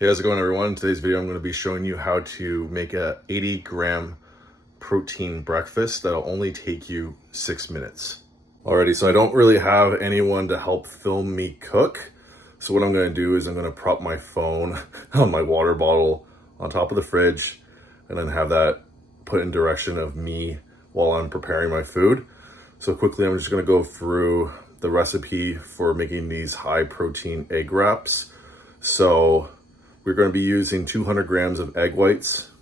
Hey, how's it going, everyone? In today's video, I'm going to be showing you how to make a 80-gram protein breakfast that'll only take you 6 minutes. Alrighty, so I don't really have anyone to help film me cook. So what I'm going to do is I'm going to prop my phone on my water bottle on top of the fridge and then have that put in direction of me while I'm preparing my food. So quickly, I'm just going to go through the recipe for making these high protein egg wraps. So we're going to be using 200 grams of egg whites,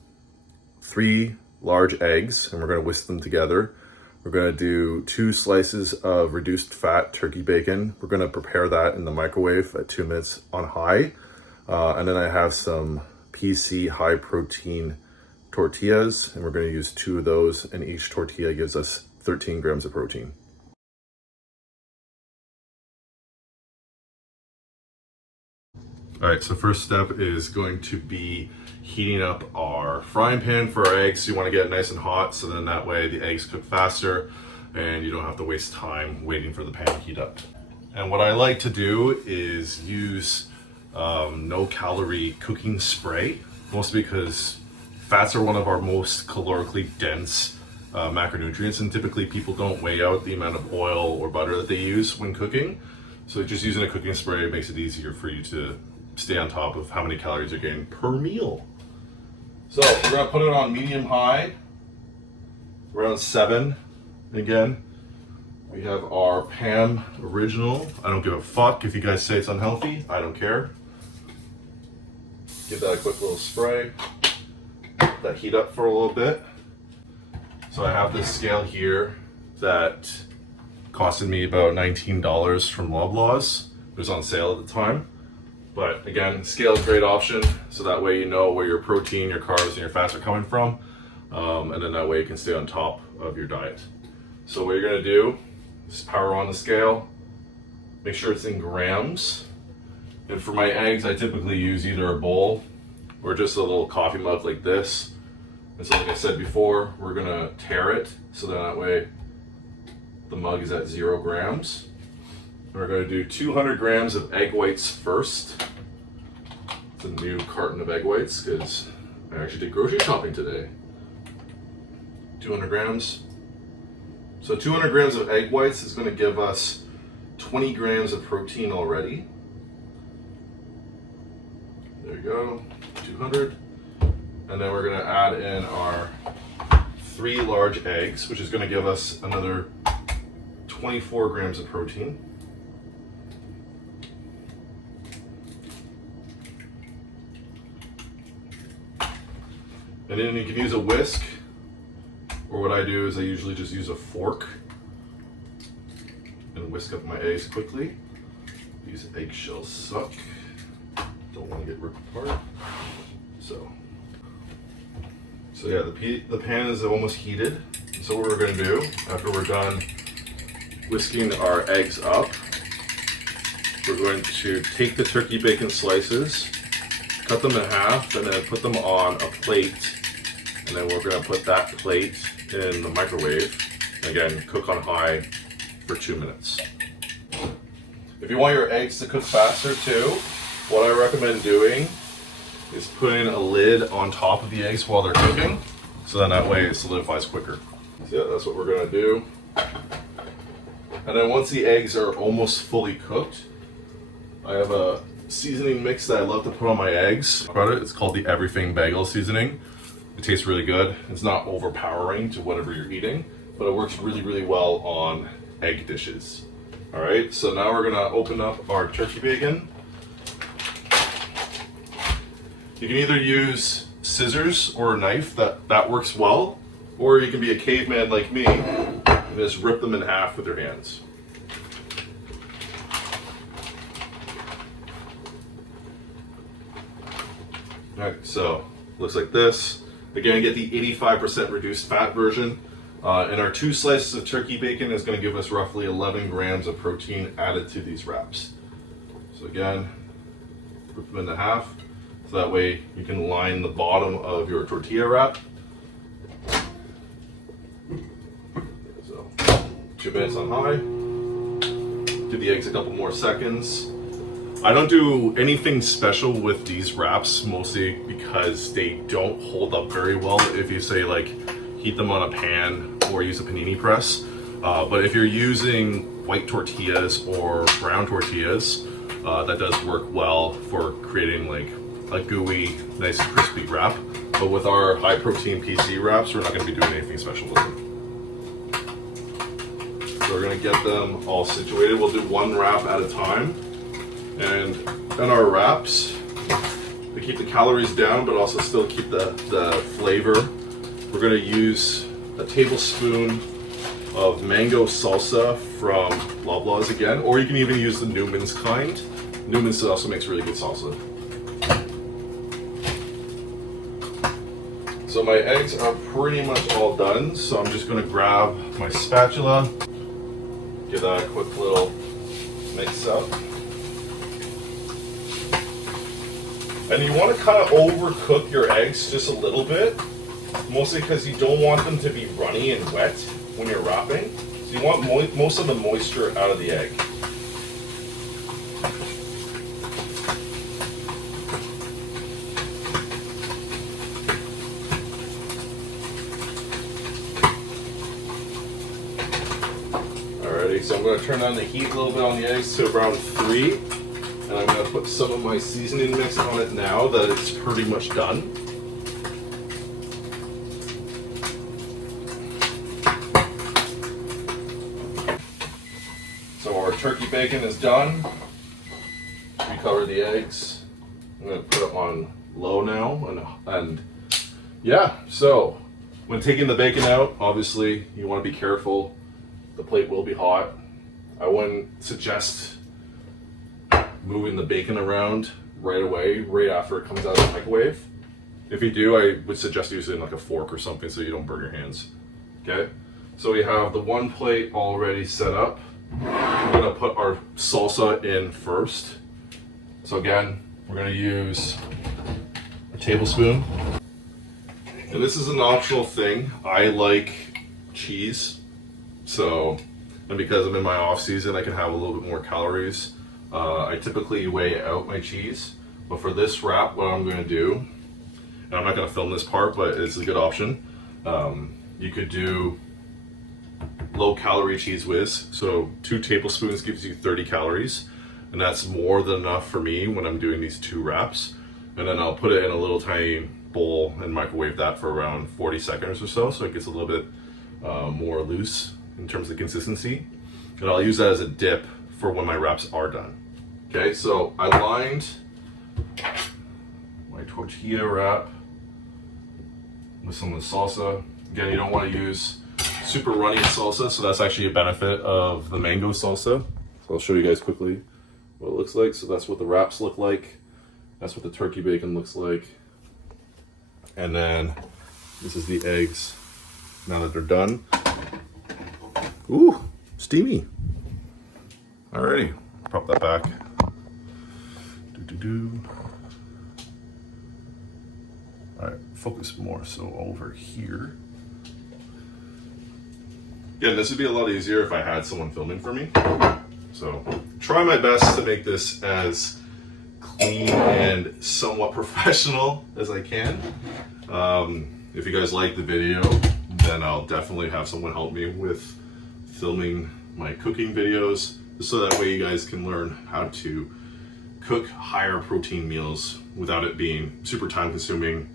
3 large eggs, and we're going to whisk them together. We're going to do 2 slices of reduced fat turkey bacon. We're going to prepare that in the microwave at 2 minutes on high. And then I have some PC high protein tortillas, and we're going to use 2 of those, and each tortilla gives us 13 grams of protein. All right, so first step is going to be heating up our frying pan for our eggs. You want to get it nice and hot, so then that way the eggs cook faster and you don't have to waste time waiting for the pan to heat up. And what I like to do is use no calorie cooking spray, mostly because fats are one of our most calorically dense macronutrients, and typically people don't weigh out the amount of oil or butter that they use when cooking. So just using a cooking spray makes it easier for you to stay on top of how many calories you're getting per meal. So we're gonna put it on medium high, around 7. Again, we have our Pam Original. I don't give a fuck if you guys say it's unhealthy, I don't care. Give that a quick little spray. Let that heat up for a little bit. So I have this scale here that costed me about $19 from Loblaws. It was on sale at the time. But again, scale is a great option, so that way you know where your protein, your carbs, and your fats are coming from, and then that way you can stay on top of your diet. So what you're gonna do is power on the scale, make sure it's in grams, and for my eggs, I typically use either a bowl or just a little coffee mug like this. And so like I said before, we're gonna tare it, so that way the mug is at 0 grams. We're going to do 200 grams of egg whites first. It's a new carton of egg whites because I actually did grocery shopping today. 200 grams. So 200 grams of egg whites is going to give us 20 grams of protein already. There you go, 200. And then we're going to add in our 3 large eggs, which is going to give us another 24 grams of protein. And then you can use a whisk, or what I do is I usually just use a fork and whisk up my eggs quickly. These eggshells suck. Don't want to get ripped apart. So yeah, the pan is almost heated. So what we're going to do after we're done whisking our eggs up, we're going to take the turkey bacon slices, cut them in half, and then put them on a plate. And then we're gonna put that plate in the microwave. Again, cook on high for 2 minutes. If you want your eggs to cook faster too, what I recommend doing is putting a lid on top of the eggs while they're cooking, so then that way it solidifies quicker. So yeah, that's what we're gonna do. And then once the eggs are almost fully cooked, I have a seasoning mix that I love to put on my eggs. It's called the Everything Bagel seasoning. It tastes really good. It's not overpowering to whatever you're eating, but it works really, really well on egg dishes. All right, so now we're gonna open up our turkey bacon. You can either use scissors or a knife, that works well, or you can be a caveman like me and just rip them in half with your hands. All right, so looks like this. Again, get the 85% reduced fat version. And our 2 slices of turkey bacon is going to give us roughly 11 grams of protein added to these wraps. So again, rip them into half, so that way you can line the bottom of your tortilla wrap. So 2 minutes on high. Do the eggs a couple more seconds. I don't do anything special with these wraps, mostly because they don't hold up very well if you say like heat them on a pan or use a panini press. But if you're using white tortillas or brown tortillas, that does work well for creating like a gooey, nice crispy wrap. But with our high protein PC wraps, we're not going to be doing anything special with them. So we're going to get them all situated. We'll do one wrap at a time. And then our wraps, to keep the calories down but also still keep the flavor, we're going to use a tablespoon of mango salsa from Loblaws again, or you can even use the Newman's kind. Newman's also makes really good salsa. So my eggs are pretty much all done, so I'm just going to grab my spatula, give that a quick little mix up. And you want to kind of overcook your eggs just a little bit, mostly because you don't want them to be runny and wet when you're wrapping. So you want most of the moisture out of the egg. Alrighty, so I'm going to turn on the heat a little bit on the eggs to around 3. And I'm going to put some of my seasoning mix on it now that it's pretty much done. So our turkey bacon is done. Recover the eggs. I'm going to put it on low now. And yeah, so when taking the bacon out, obviously you want to be careful. The plate will be hot. I wouldn't suggest moving the bacon around right away, right after it comes out of the microwave. If you do, I would suggest using like a fork or something so you don't burn your hands. Okay, so we have the one plate already set up. We're gonna put our salsa in first. So again, we're gonna use a tablespoon. And this is an optional thing. I like cheese. So, and because I'm in my off season, I can have a little bit more calories. I typically weigh out my cheese, but for this wrap, what I'm going to do, and I'm not going to film this part, but it's a good option. You could do low calorie Cheez Whiz. So 2 tablespoons gives you 30 calories, and that's more than enough for me when I'm doing these 2 wraps. And then I'll put it in a little tiny bowl and microwave that for around 40 seconds or so it gets a little bit more loose in terms of consistency. And I'll use that as a dip for when my wraps are done. Okay, so I lined my tortilla wrap with some of the salsa. Again, you don't want to use super runny salsa, so that's actually a benefit of the mango salsa. So I'll show you guys quickly what it looks like. So that's what the wraps look like. That's what the turkey bacon looks like. And then this is the eggs now that they're done. Ooh, steamy. Alrighty, pop that back. Alright, focus more so over here. Yeah, this would be a lot easier if I had someone filming for me. So, try my best to make this as clean and somewhat professional as I can. If you guys like the video, then I'll definitely have someone help me with filming my cooking videos, so that way you guys can learn how to cook higher protein meals without it being super time consuming,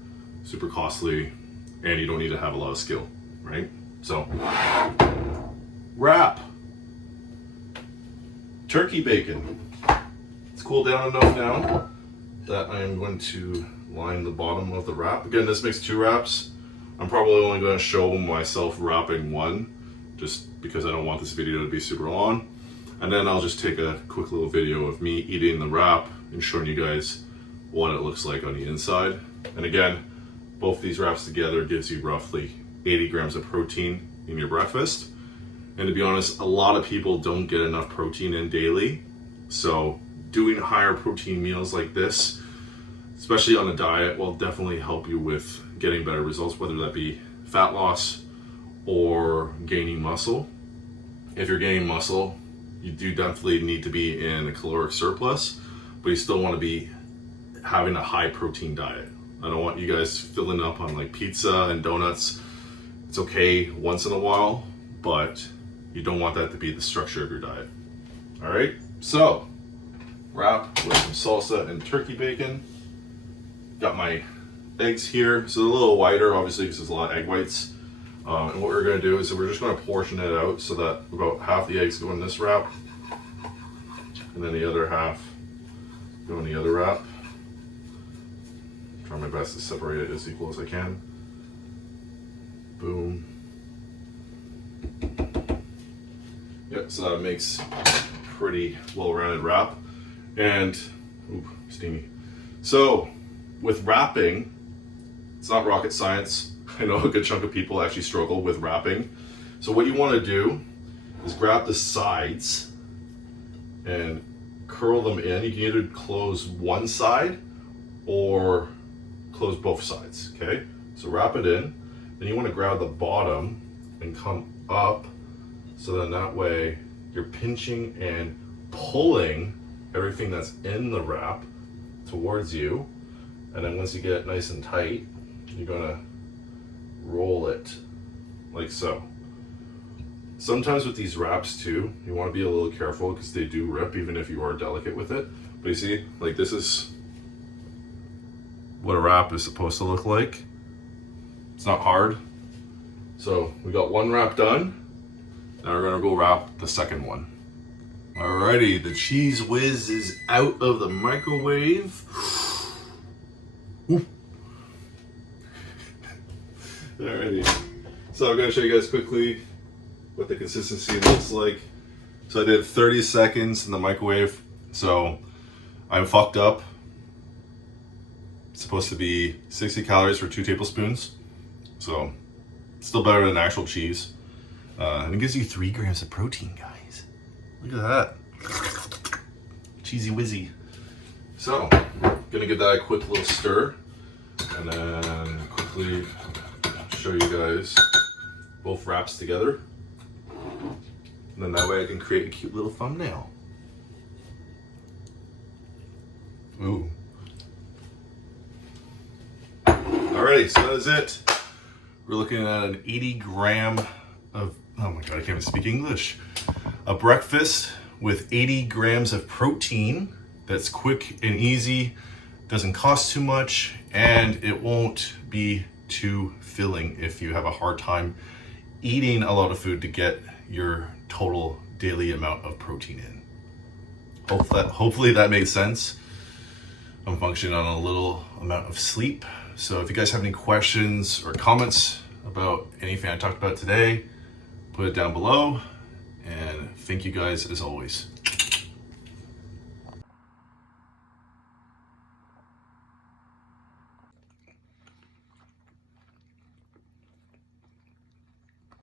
super costly, and you don't need to have a lot of skill, right? So, wrap. Turkey bacon. It's cooled down enough now that I am going to line the bottom of the wrap. Again, this makes 2 wraps. I'm probably only going to show myself wrapping 1, just because I don't want this video to be super long. And then I'll just take a quick little video of me eating the wrap and showing you guys what it looks like on the inside. And again, both these wraps together gives you roughly 80 grams of protein in your breakfast. And to be honest, a lot of people don't get enough protein in daily. So doing higher protein meals like this, especially on a diet, will definitely help you with getting better results, whether that be fat loss or gaining muscle. If you're gaining muscle, you do definitely need to be in a caloric surplus, but you still want to be having a high protein diet. I don't want you guys filling up on like pizza and donuts. It's okay once in a while, but you don't want that to be the structure of your diet. All right, so wrap with some salsa and turkey bacon. Got my eggs here, so they're a little wider, obviously, because there's a lot of egg whites. And what we're going to do is we're just going to portion it out so that about half the eggs go in this wrap, and then the other half go in the other wrap. Try my best to separate it as equal as I can. Boom. Yep, so that makes a pretty well-rounded wrap. And, ooh, steamy. So, with wrapping, it's not rocket science. I know a good chunk of people actually struggle with wrapping. So what you want to do is grab the sides and curl them in. You can either close one side or close both sides, okay? So wrap it in. Then you want to grab the bottom and come up, so then that way you're pinching and pulling everything that's in the wrap towards you. And then once you get it nice and tight, you're gonna roll it like so. Sometimes with these wraps too, you want to be a little careful because they do rip even if you are delicate with it. But you see, like this is what a wrap is supposed to look like. It's not hard. So we got one wrap done. Now we're gonna go wrap the second one. Alrighty, the Cheez Whiz is out of the microwave. Alrighty, so I'm going to show you guys quickly what the consistency looks like. So I did 30 seconds in the microwave, so I'm fucked up. It's supposed to be 60 calories for 2 tablespoons, so it's still better than actual cheese. And it gives you 3 grams of protein, guys. Look at that. Cheesy whizzy. So, gonna give that a quick little stir, and then quickly show you guys both wraps together. And then that way I can create a cute little thumbnail. Ooh. Alrighty, so that is it. We're looking at an 80 gram of, oh my God, I can't even speak English. A breakfast with 80 grams of protein that's quick and easy, doesn't cost too much, and it won't be too filling if you have a hard time eating a lot of food to get your total daily amount of protein in. Hopefully that made sense. I'm functioning on a little amount of sleep. So if you guys have any questions or comments about anything I talked about today, put it down below. And thank you guys as always.